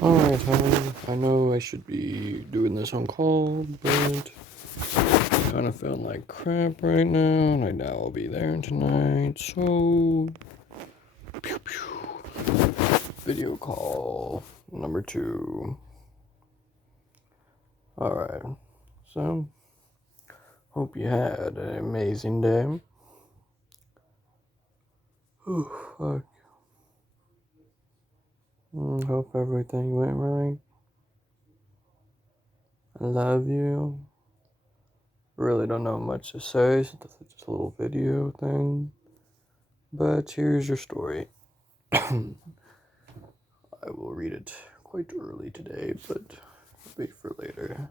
Alright, honey. I know I should be doing this on call, but I'm kind of feeling like crap right now, and I doubt I'll be there tonight, so. Pew, pew. Video call number 2. Alright, so. Hope you had an amazing day. Oh, fuck. Hope everything went right. I love you. Really don't know much to say, so this is just a little video thing. But here's your story. I will read it quite early today, but wait for later.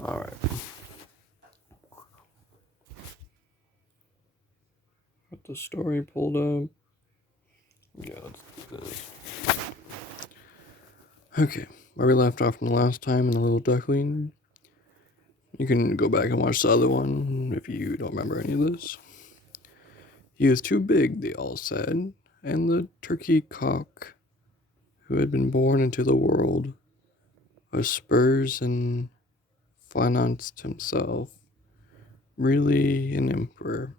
Alright. Got the story pulled up. Yeah, let's do this. Okay, where we left off from the last time in the little duckling. You can go back and watch the other one if you don't remember any of this. He was too big, they all said, and the turkey cock who had been born into the world with spurs and financed himself, really an emperor,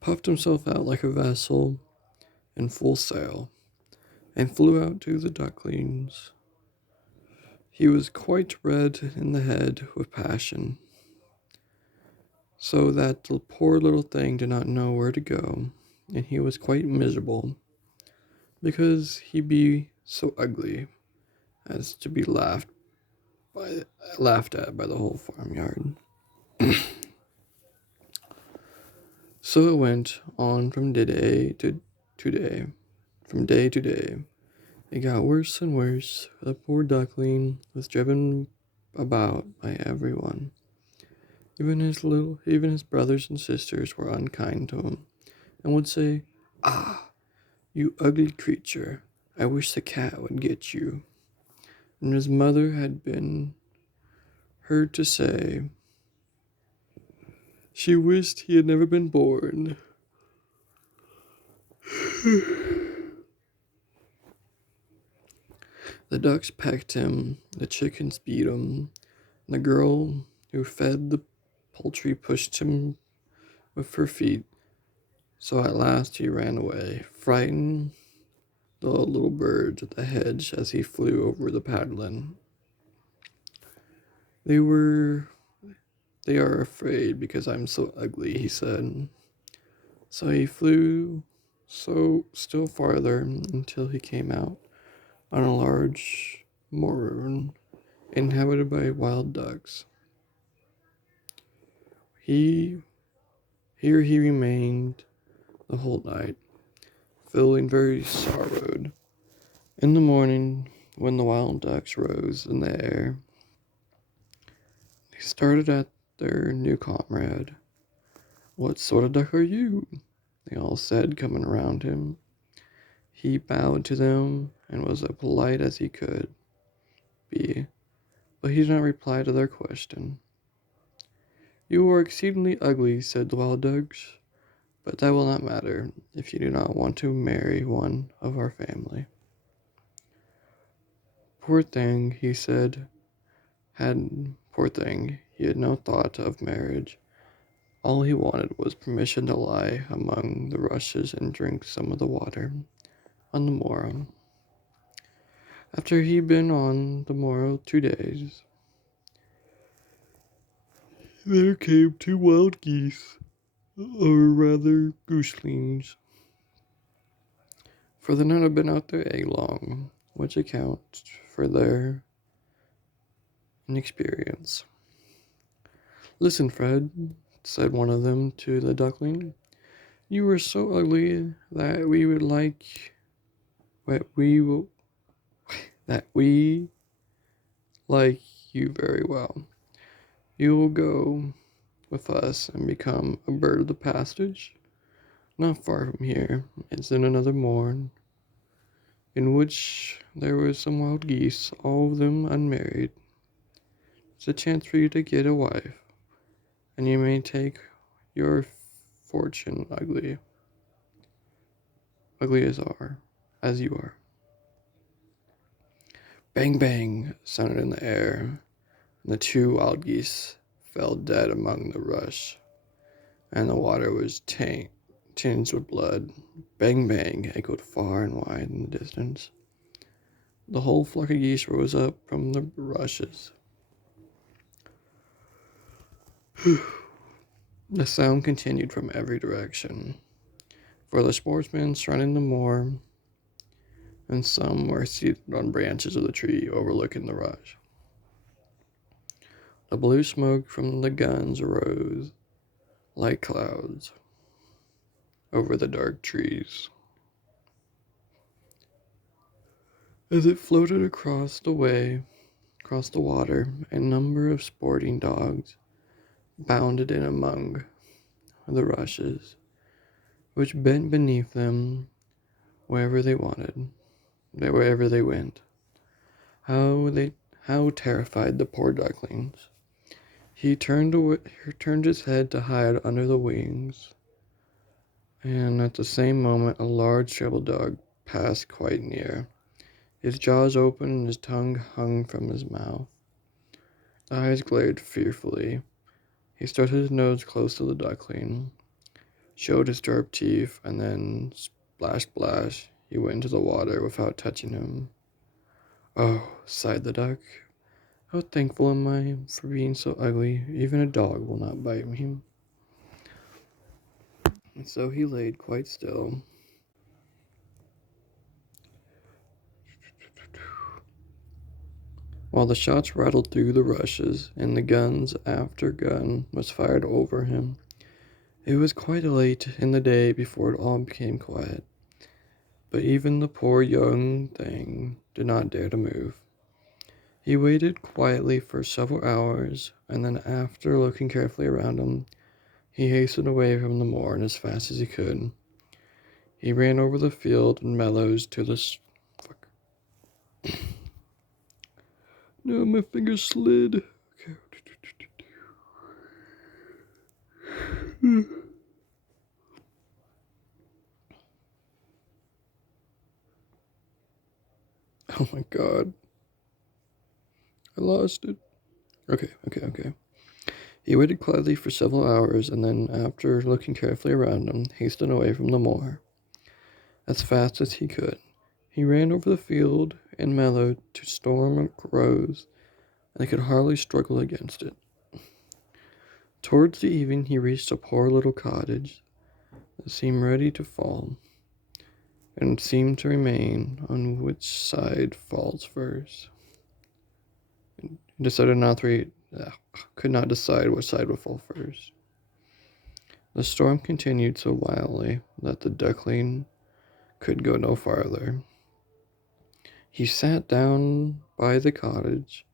puffed himself out like a vessel in full sail, and flew out to the ducklings. He was quite red in the head with passion, so that the poor little thing did not know where to go, and he was quite miserable, because he be so ugly as to be laughed at by the whole farmyard. So it went on from day to day. It got worse and worse. The poor duckling was driven about by everyone. Even his brothers and sisters were unkind to him, and would say, "Ah, you ugly creature! I wish the cat would get you." And his mother had been heard to say, she wished he had never been born. The ducks pecked him, the chickens beat him, and the girl who fed the poultry pushed him with her feet. So at last he ran away, frightened the little birds at the hedge as he flew over the padlin. They are afraid because I'm so ugly, he said. So he flew still farther until he came out on a large moorland inhabited by wild ducks. Here he remained the whole night, feeling very sorrowed. In the morning, when the wild ducks rose in the air, they started at their new comrade. "What sort of duck are you?" they all said, coming around him. He bowed to them and was as polite as he could be, but he did not reply to their question. "You are exceedingly ugly," said the wild ducks, "but that will not matter if you do not want to marry one of our family." Poor thing, he had no thought of marriage. All he wanted was permission to lie among the rushes and drink some of the water on the morrow. After he'd been on the morrow 2 days, there came 2 wild geese, or rather gooselings, for they not have been out their egg long, which accounts for their inexperience. "Listen, Fred," said one of them to the duckling, "you are so ugly that we that we like you very well. You will go with us and become a bird of the passage. Not far from here is in another moor, in which there were some wild geese, all of them unmarried. It's a chance for you to get a wife, and you may take your fortune ugly." ugly as you are. Bang bang sounded in the air, and the 2 wild geese fell dead among the rush, and the water was tinged with blood. Bang bang echoed far and wide in the distance. The whole flock of geese rose up from the rushes. The sound continued from every direction, for the sportsmen surrounding the moor, and some were seated on branches of the tree overlooking the rush. The blue smoke from the guns arose like clouds over the dark trees. As it floated across the water, a number of sporting dogs bounded in among the rushes, which bent beneath them wherever they went. How terrified the poor ducklings! He turned his head to hide under the wings, and at the same moment a large sable dog passed quite near. His jaws open and his tongue hung from his mouth. The eyes glared fearfully. He stuck his nose close to the duckling, showed his sharp teeth, and then splash, splash, he went into the water without touching him. Oh, sighed the duck, how thankful am I for being so ugly. Even a dog will not bite me. And so he laid quite still, while the shots rattled through the rushes, and the guns after gun was fired over him. It was quite late in the day before it all became quiet, but even the poor young thing did not dare to move. He waited quietly for several hours, and then after looking carefully around him, he hastened away from the moor as fast as he could. He ran over the field and meadows to the No, my finger slid. Okay. Oh my god. I lost it. Okay. He waited quietly for several hours, and then, after looking carefully around him, hastened away from the moor as fast as he could. He ran over the field and meadow to storm rose, and he could hardly struggle against it. Towards the evening, he reached a poor little cottage that seemed ready to fall, and seemed to remain on which side falls first. He decided not to could not decide which side would fall first. The storm continued so violently that the duckling could go no farther. He sat down by the cottage,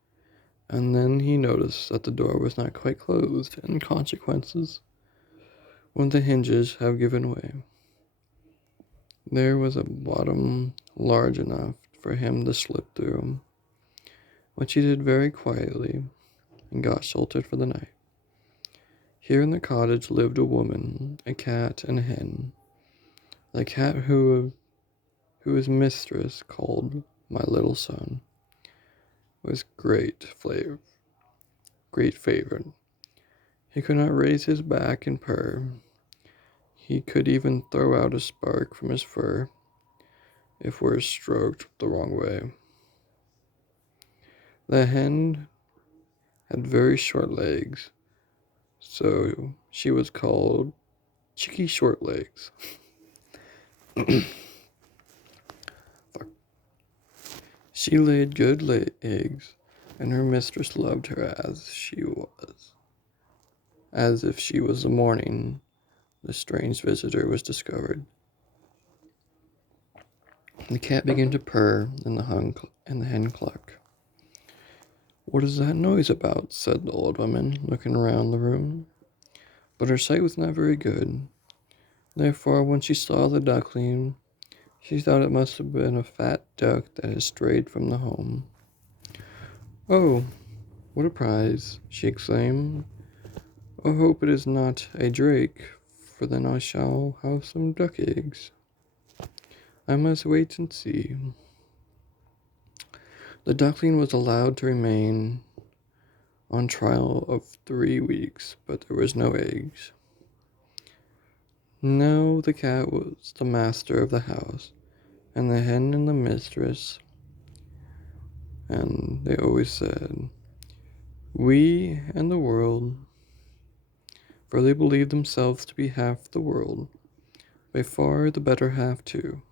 and then he noticed that the door was not quite closed, and consequences when the hinges have given way. There was a bottom large enough for him to slip through, which he did very quietly, and got sheltered for the night. Here in the cottage lived a woman, a cat, and a hen. The cat who his mistress called my little son was great favored. He could not raise his back and purr. He could even throw out a spark from his fur if were stroked the wrong way. The hen had very short legs, so she was called Chicky Short Legs. She laid good eggs, and her mistress loved her as if she was the morning the strange visitor was discovered. The cat began to purr, and the hen clucked. "What is that noise about?" said the old woman, looking around the room. But her sight was not very good. Therefore, when she saw the duckling, she thought it must have been a fat duck that had strayed from the home. "Oh, what a prize!" she exclaimed. "I hope it is not a drake, for then I shall have some duck eggs." I must wait and see. The duckling was allowed to remain on trial of 3 weeks, but there was no eggs. No, the cat was the master of the house, and the hen and the mistress, and they always said, "We and the world," for they believed themselves to be half the world, by far the better half too.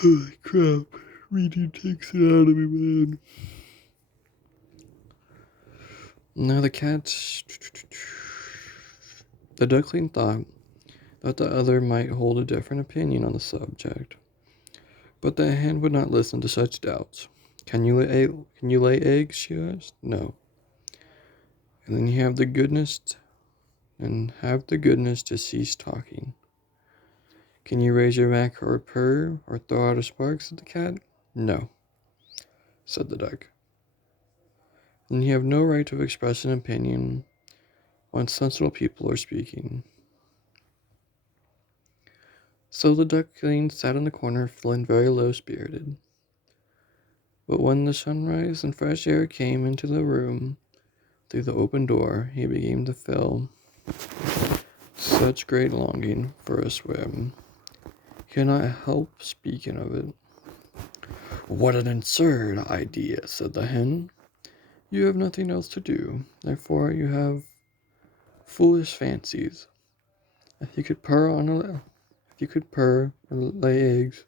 Holy crap, reading takes it out of me, man. Now the duckling thought that the other might hold a different opinion on the subject, but the hen would not listen to such doubts. Can you lay eggs?" she asked. "No." "And then you have the goodness to cease talking." "Can you raise your back or purr or throw out a spark?" said the cat. "No," said the duck. "Then you have no right to express an opinion when sensible people are speaking." So the duckling sat in the corner feeling very low-spirited. But when the sunrise and fresh air came into the room through the open door, he began to feel such great longing for a swim. He could not help speaking of it. "What an absurd idea," said the hen. "You have nothing else to do, therefore you have foolish fancies. If you could purr or lay eggs,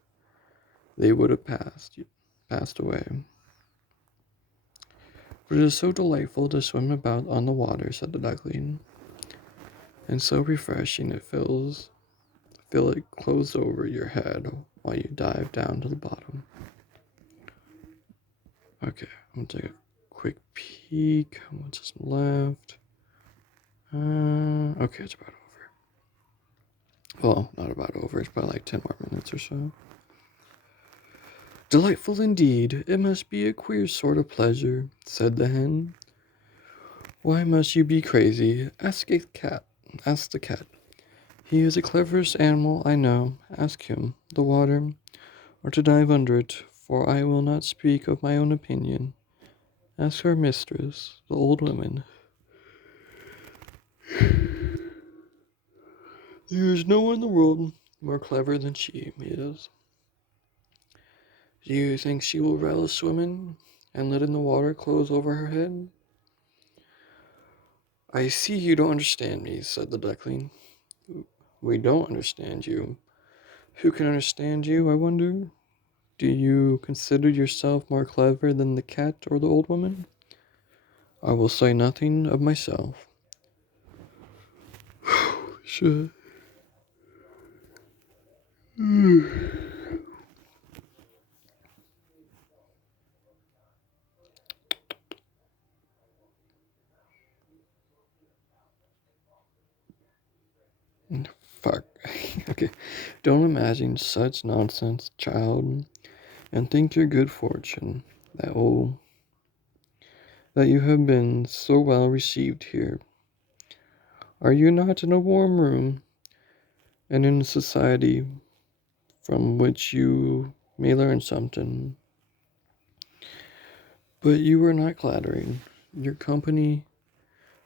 they would have passed away." "But it is so delightful to swim about on the water," said the duckling, "and so refreshing feel it close over your head while you dive down to the bottom." Okay, I'm gonna take a quick peek. What's left? Okay, it's about over. Well, not about over. It's about like 10 more minutes or so. "Delightful indeed. It must be a queer sort of pleasure," said the hen. "Why must you be crazy? Ask the cat. He is the cleverest animal I know. Ask him, the water, or to dive under it, for I will not speak of my own opinion. Ask her mistress, the old woman. There is no one in the world more clever than she is. Do you think she will relish swimming and letting the water close over her head?" "I see you don't understand me," said the duckling. "We don't understand you. Who can understand you, I wonder? Do you consider yourself more clever than the cat or the old woman?" "I will say nothing of myself." Sure. Fuck. Okay. "Don't imagine such nonsense, child, and think your good fortune that you have been so well received here. Are you not in a warm room, and in a society from which you may learn something? But you are not clattering. Your company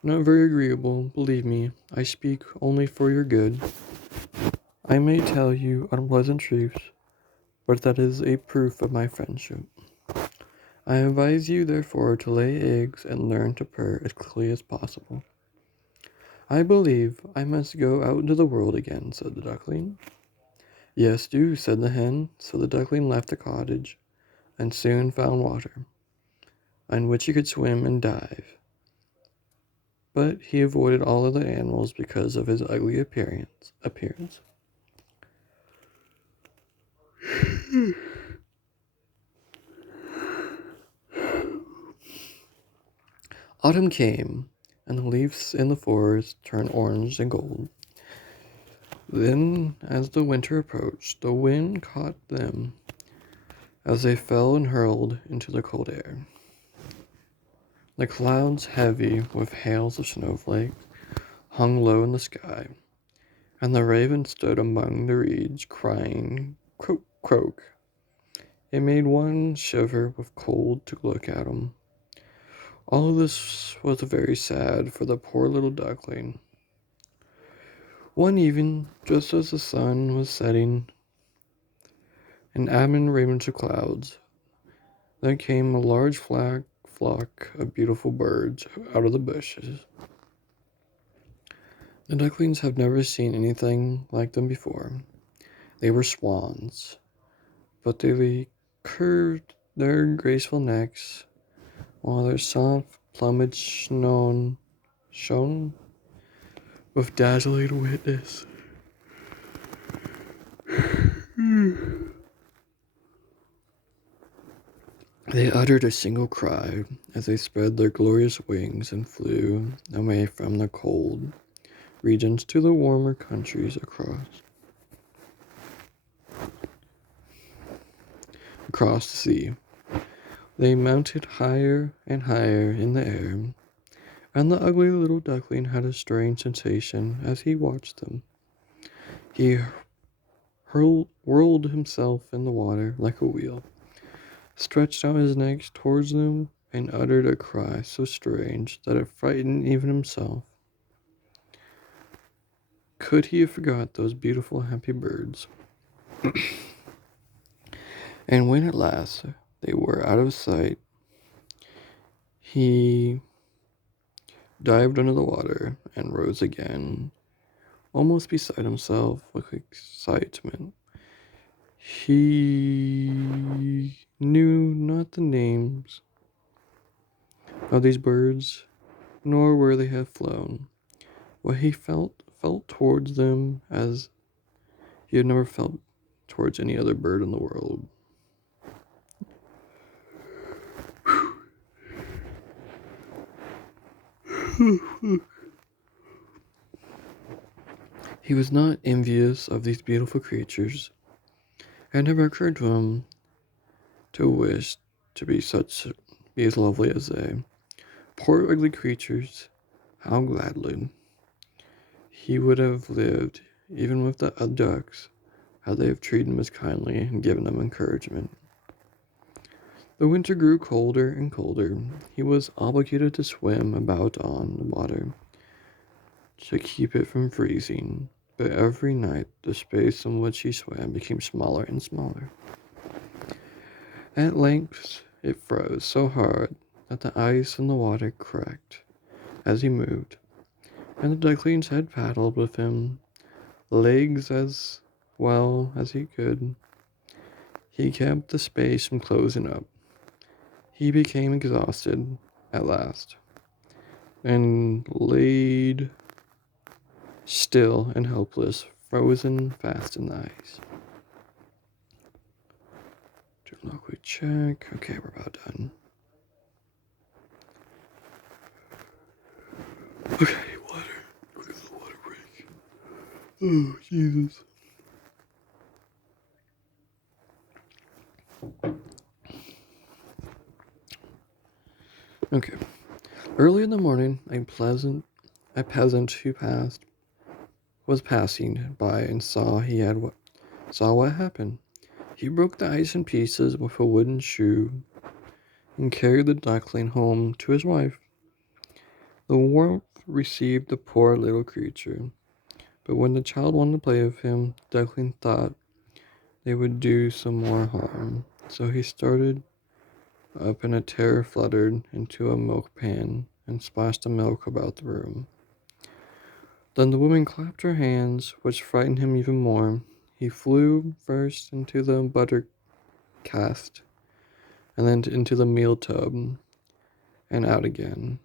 not very agreeable, believe me. I speak only for your good. I may tell you unpleasant truths, but that is a proof of my friendship. I advise you, therefore, to lay eggs and learn to purr as quickly as possible." "I believe I must go out into the world again," said the duckling. "Yes, do," said the hen. So the duckling left the cottage and soon found water, on which he could swim and dive. But he avoided all other animals because of his ugly appearance. Autumn came, and the leaves in the forest turned orange and gold. Then, as the winter approached, the wind caught them as they fell and hurled into the cold air. The clouds, heavy with hails of snowflakes, hung low in the sky, And the raven stood among the reeds, crying, "Croak, croak." It made one shiver with cold to look at him. All this was very sad for the poor little duckling. One evening, just as the sun was setting, and amid rains of clouds, there came a large flock of beautiful birds out of the bushes. The ducklings had never seen anything like them before. They were swans, but they curved their graceful necks, while their soft plumage shone with dazzling whiteness. They uttered a single cry as they spread their glorious wings and flew away from the cold regions to the warmer countries across the sea. They mounted higher and higher in the air, and the ugly little duckling had a strange sensation as he watched them. He whirled himself in the water like a wheel, stretched out his neck towards them, and uttered a cry so strange that it frightened even himself. Could he have forgot those beautiful, happy birds? And when at last they were out of sight, he dived under the water and rose again, almost beside himself with excitement. He knew not the names of these birds, nor where they had flown. What he felt towards them as he had never felt towards any other bird in the world. He was not envious of these beautiful creatures. It never occurred to him to wish to be as lovely as they. Poor ugly creatures, how gladly he would have lived even with the ducks had they have treated him as kindly and given them encouragement. The winter grew colder and colder. He was obligated to swim about on the water to keep it from freezing, but every night the space in which he swam became smaller and smaller. At length it froze so hard that the ice in the water cracked as he moved, and the ducklings had paddled with him, legs as well as he could. He kept the space from closing up. He became exhausted at last, and laid still and helpless, frozen fast in the ice. Do a quick check. Okay, we're about done. Okay, water. Look at the water break. Oh, Jesus. Okay. Early in the morning, a peasant who was passing by and saw what happened. He broke the ice in pieces with a wooden shoe and carried the duckling home to his wife. The warmth received the poor little creature, but when the child wanted to play with him, the duckling thought they would do some more harm. So he started up and a terror fluttered into a milk pan and splashed the milk about the room. Then the woman clapped her hands, which frightened him even more. He flew first into the butter cask, and then into the meal tub, and out again.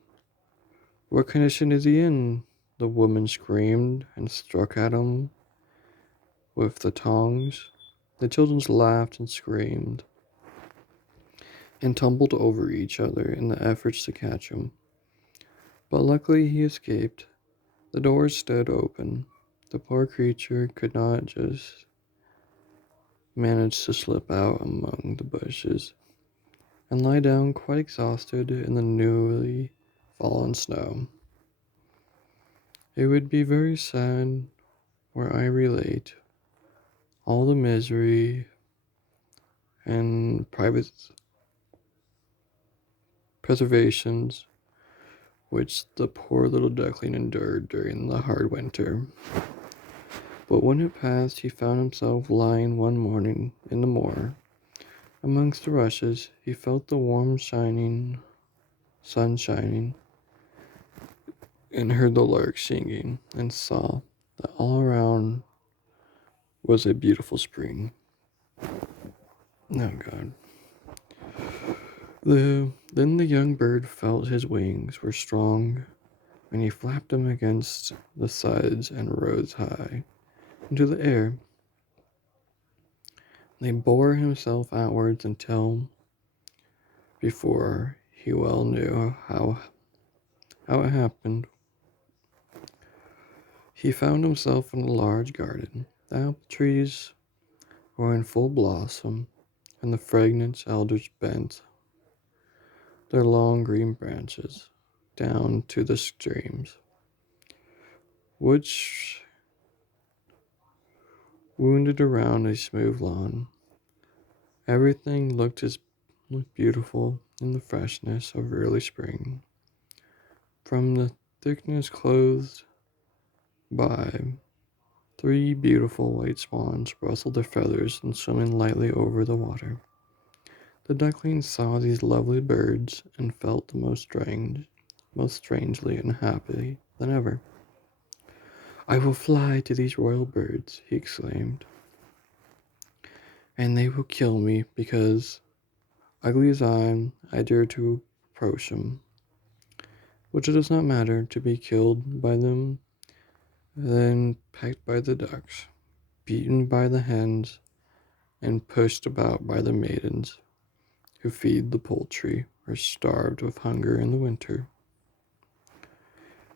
"What condition is he in?" the woman screamed, and struck at him with the tongs. The children laughed and screamed, and tumbled over each other in the efforts to catch him. But luckily he escaped. The doors stood open. The poor creature could not just manage to slip out among the bushes and lie down quite exhausted in the newly fallen snow. It would be very sad where I relate all the misery and private preservations which the poor little duckling endured during the hard winter. But when it passed, he found himself lying one morning in the moor. Amongst the rushes, he felt the warm sun shining, and heard the lark singing, and saw that all around was a beautiful spring. Oh God. Then the young bird felt his wings were strong, and he flapped them against the sides and rose high into the air. They bore himself outwards until, before he well knew how it happened, he found himself in a large garden. The apple trees were in full blossom, and the fragrant elders bent their long green branches down to the streams, which wounded around a smooth lawn. Everything looked beautiful in the freshness of early spring. From the thickness clothed by three beautiful white swans rustled their feathers and swimming lightly over the water. The ducklings saw these lovely birds and felt the most strangely and happy than ever. "I will fly to these royal birds," he exclaimed, "and they will kill me because, ugly as I am, I dare to approach them. Which it does not matter to be killed by them, then pecked by the ducks, beaten by the hens, and pushed about by the maidens who feed the poultry or starved with hunger in the winter."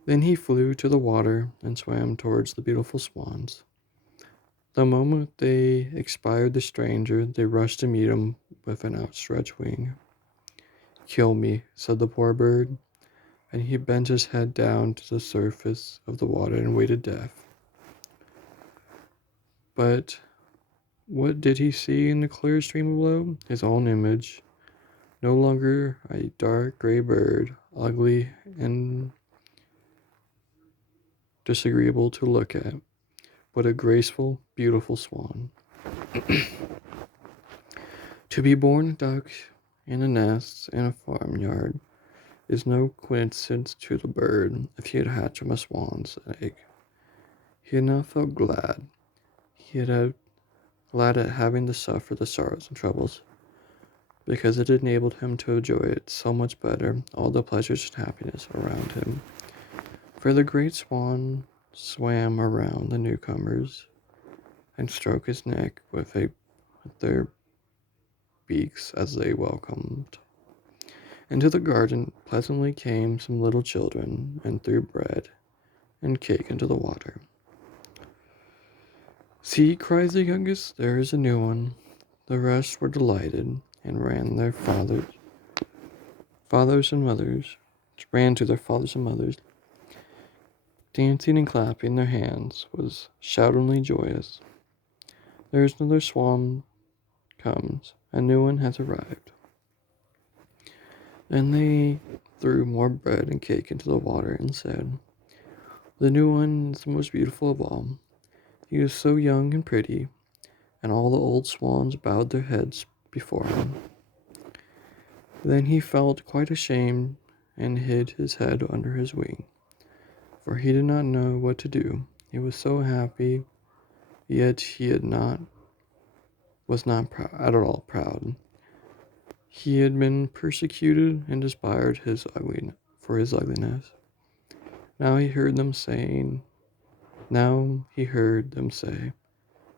Then he flew to the water and swam towards the beautiful swans. The moment they espied the stranger, they rushed to meet him with an outstretched wing. "Kill me," said the poor bird, and he bent his head down to the surface of the water and waited death. But what did he see in the clear stream below? His own image, no longer a dark gray bird, ugly and disagreeable to look at, but a graceful, beautiful swan. To be born a duck in a nest in a farmyard is no coincidence to the bird if he had hatched from a swan's egg. He had not felt glad. He had glad at having to suffer the sorrows and troubles, because it enabled him to enjoy it so much better, all the pleasures and happiness around him. For the great swan swam around the newcomers and stroked his neck with their beaks as they welcomed. Into the garden pleasantly came some little children and threw bread and cake into the water. "See," cries the youngest, "there is a new one." The rest were delighted and ran to their fathers and mothers, dancing and clapping their hands, was shoutingly joyous. "There is another swan comes, a new one has arrived." Then they threw more bread and cake into the water and said, "The new one is the most beautiful of all. He is so young and pretty," and all the old swans bowed their heads before him. Then he felt quite ashamed and hid his head under his wing, for he did not know what to do. He was so happy, yet was not at all proud. He had been persecuted and despised for his ugliness. Now he heard them say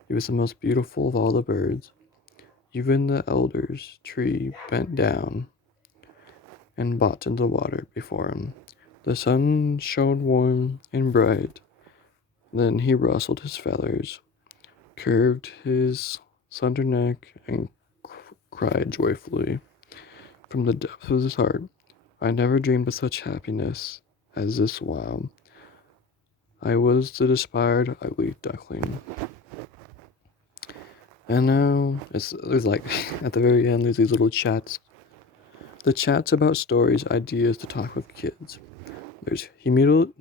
he was the most beautiful of all the birds. Even the elder's tree bent down and bottomed into the water before him. The sun shone warm and bright. Then he rustled his feathers, curved his slender neck, and cried joyfully from the depths of his heart, "I never dreamed of such happiness as this while I was the inspired ugly duckling. And now there's like at the very end there's these little chats. The chats about stories, ideas to talk with kids. There's humility.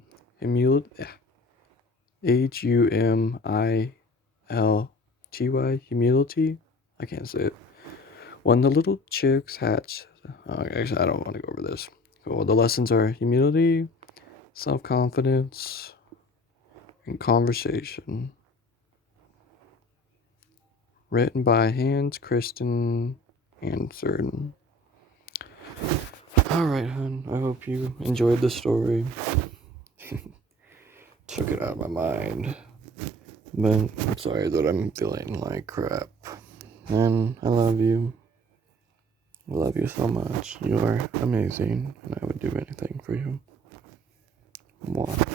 I can't say it. When the little chicks hatch. Actually, I don't want to go over this. Cool. The lessons are humility, self-confidence, and conversation. Written by Hans Christian Hansen. Alright, hon. I hope you enjoyed the story. Took it out of my mind. But I'm sorry that I'm feeling like crap. And I love you. I love you so much. You are amazing. And I would do anything for you. Mwah.